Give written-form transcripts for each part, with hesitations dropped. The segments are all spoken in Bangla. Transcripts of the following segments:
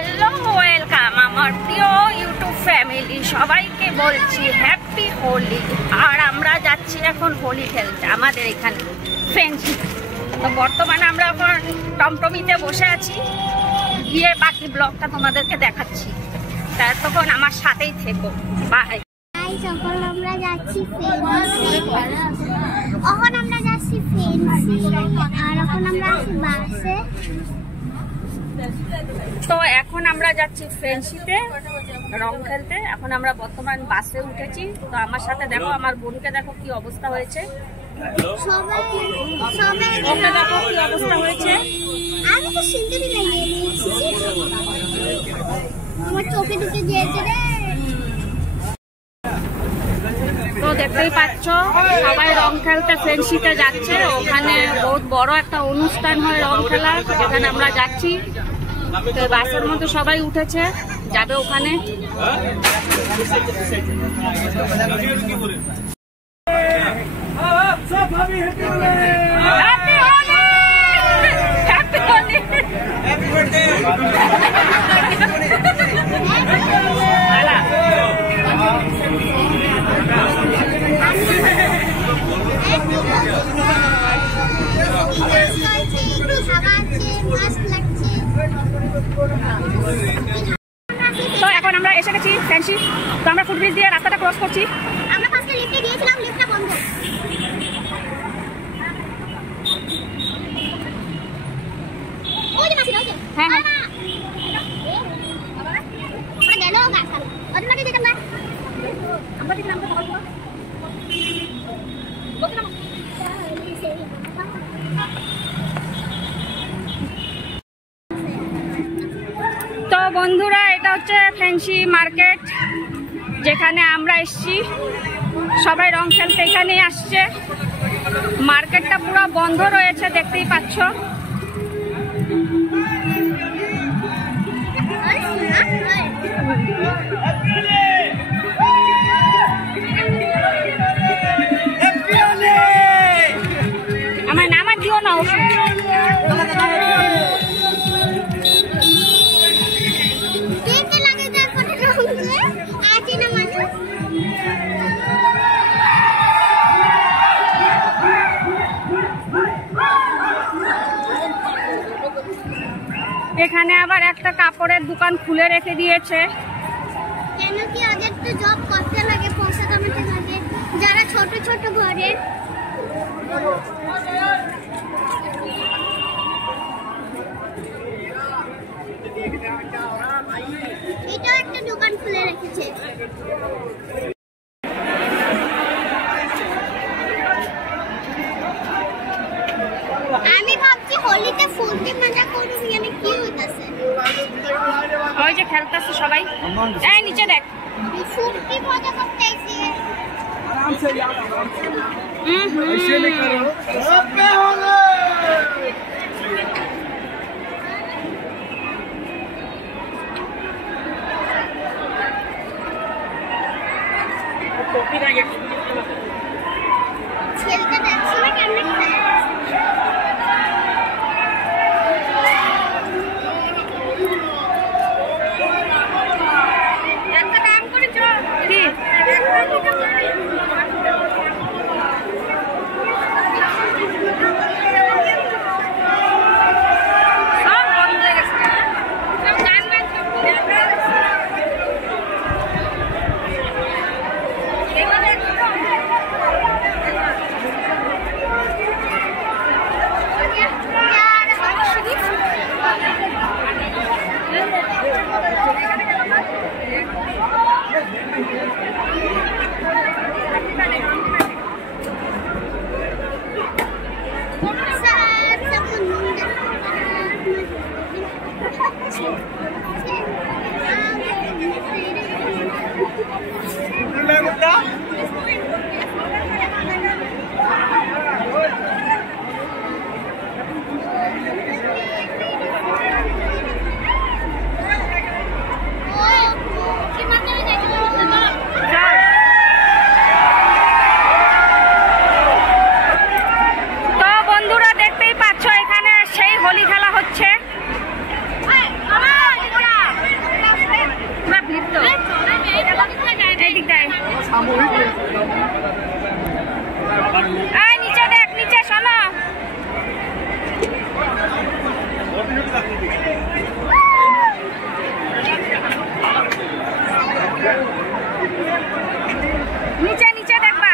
হ্যালো ওয়েলকাম আমার প্রিয় ইউটিউব ফ্যামিলি, সবাইকে বলছি হ্যাপি হোলি। আর আমরা যাচ্ছি এখন হোলি খেলতে আমাদের এখানে ফ্রেন্ডস। তো বর্তমানে আমরা এখন টমটমিতে বসে আছি, গিয়ে বাকি ব্লগটা তোমাদেরকে দেখাচ্ছি। তখন আমার সাথেই থেকো। বাই। এখন আমরা যাচ্ছি ফ্রেন্ডসি, এখন আমরা যাচ্ছি ফ্রেন্ডসি, আর এখন আমরা আছি বাসে। তো এখন আমরা যাচ্ছি ফ্রেন্ডশিপে রং খেলতে। এখন আমরা বর্তমান বাসে উঠেছি। তো আমার সাথে দেখো, আমার বোনকে দেখো কি অবস্থা হয়েছে, ওকে দেখো কি অবস্থা হয়েছে। আমি তো সিঁদুরি লাগিয়ে নিয়েছি, আমার চোখে ঢুকে গিয়েছে রে। তো দেখতেই পাচ্ছ সবাই রং খেলতে ফ্রেন্ডশিপে যাচ্ছে। ওখানে বহুত বড় একটা অনুষ্ঠান হয় রং খেলার, যেখানে আমরা যাচ্ছি। তো বাসের মধ্যে সবাই উঠেছে, যাবে ওখানে। তো এখন আমরা এসে গেছি ফ্রেন্ডশিপ। তো আমরা ফুটব্রিজ দিয়ে রাস্তাটা ক্রস করছি। আমরা ফার্স্টে লিফটে গিয়েছিলাম, লিফটটা বন্ধ। ওই যে মাসি, ওই যে হ্যাঁ হ্যাঁ আমরা গেল গাছ খাল ওদের লাগে যেতাম না। আমরা দেখলাম তো খবর বলছিলাম। তো বন্ধুরা, এটা হচ্ছে ফ্যান্সি মার্কেট, যেখানে আমরা এসছি। সবাই রং খেলতে এখানেই আসছে। মার্কেটটা পুরো বন্ধ রয়েছে, দেখতেই পাচ্ছ। আমার নাম আর দিও না ওষুধ। এখানে আবার একটা কাপড়ের দোকান খুলে রেখে দিয়েছে। কেন কি ওদের তো জব করতে লাগে, পয়সা কামাতে লাগে, যারা ছোট ছোট ঘরে। এটা একটা দোকান খুলে রেখেছে। আমি ভাবছি হোলিতে ফুলতে মজা করব, এখানে কি হইতাছে? ওই যে খেলতেছে সবাই, এই নিচে দেখ। ফুলতে মজা করতে আইছি। आराम से यार, आराम से ऐसे नहीं करो। अबे होले टोपी लगे खेलते देखছো না কেমনে খেলে। একটা কাম করে চল কি নিচে নিচে দেখবা।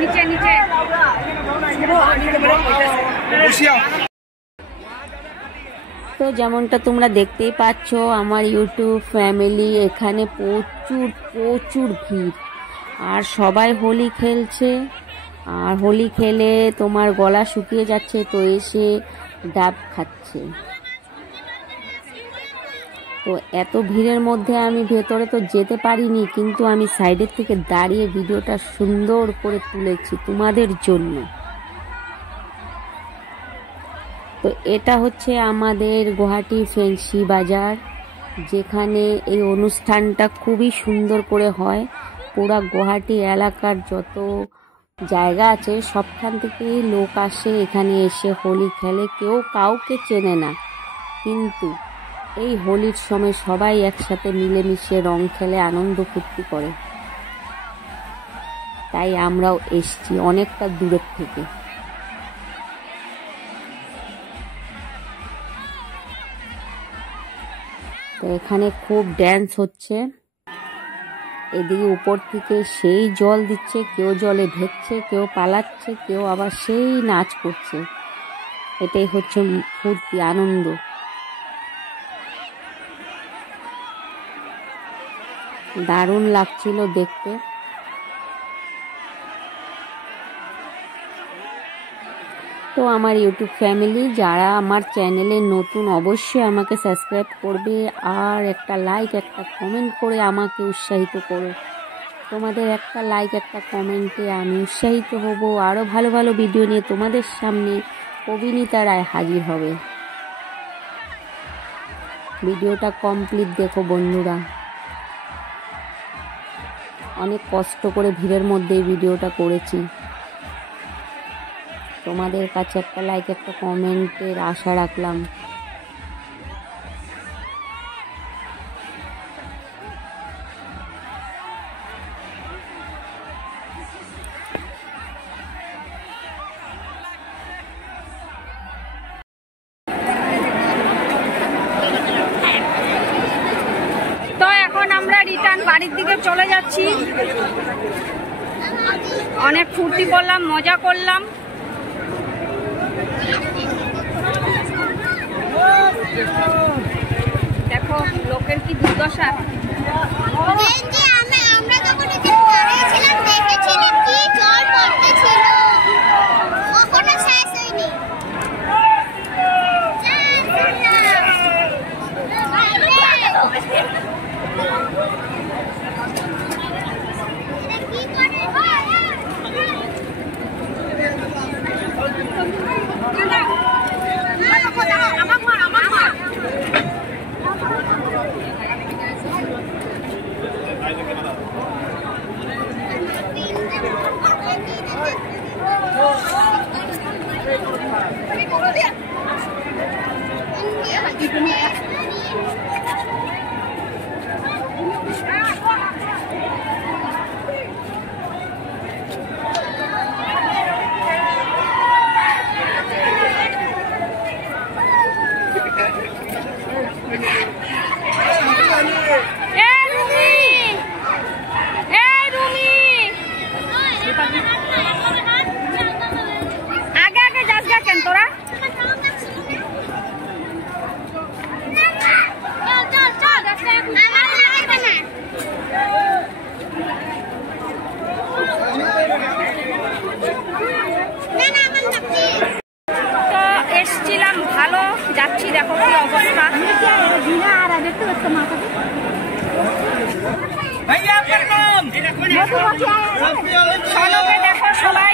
নিচে নিচে তো যেমনটা তোমরা দেখতেই পাচ্ছ আমার ইউটিউব ফ্যামিলি, এখানে প্রচুর প্রচুর ভিড়, আর সবাই হোলি খেলছে। আর হোলি খেলে তোমার গলা শুকিয়ে যাচ্ছে, তো এসে ডাব খাচ্ছে। তো এত ভিড়ের মধ্যে আমি ভেতরে তো যেতে পারিনি, কিন্তু আমি সাইডের থেকে দাঁড়িয়ে ভিডিওটা সুন্দর করে তুলেছি তোমাদের জন্য। তো এটা হচ্ছে আমাদের গুয়াহাটি ফ্যান্সি বাজার, যেখানে এই অনুষ্ঠানটা খুবই সুন্দর করে হয়। পুরা গুয়াহাটি এলাকার যত জায়গা আছে সবখান থেকেই লোক আসে, এখানে এসে হোলি খেলে। কেউ কাউকে চেনে না, কিন্তু এই হোলির সময় সবাই একসাথে মিলেমিশে রং খেলে আনন্দ ফুর্তি করে। তাই আমরাও এসছি অনেকটা দূরের থেকে। তো এখানে খুব ড্যান্স হচ্ছে, এদিকে উপর থেকে সেই জল দিচ্ছে, কেউ জলে ভেজছে, কেউ পালাচ্ছে, কেউ আবার সেই নাচ করছে। এটাই হচ্ছে ফুর্তি, আনন্দ। দারুণ লাগছিল দেখতে। তো আমার ইউটিউব ফ্যামিলি যারা আমার চ্যানেলে নতুন, অবশ্যই আমাকে সাবস্ক্রাইব করবে, আর একটা লাইক একটা কমেন্ট করে আমাকে উৎসাহিত করো। তোমাদের একটা লাইক একটা কমেন্টে আমি উৎসাহিত হব, আরও ভালো ভালো ভিডিও নিয়ে তোমাদের সামনে অভিনীতা রায় হাজির হবে। ভিডিওটা কমপ্লিট দেখো বন্ধুরা, অনেক কষ্ট করে ভিড়ের মধ্যে এই ভিডিওটা করেছি। তোমাদের কাছে একটা লাইক একটা কমেন্টের আশা রাখলাম। তো এখন আমরা রিটার্ন বাড়ির দিকে চলে যাচ্ছি। অনেক ফুর্তি করলাম, মজা করলাম। দেখো লোকের কি দুর্দশা। আমরা যখন দাঁড়িয়েছিলাম দেখেছিলাম কি জল পড়তেছিল, কখনো শেষ হয়নি। এসছিলাম ভালো, যাচ্ছি দেখো কি অবস্থা। দেখো সবাই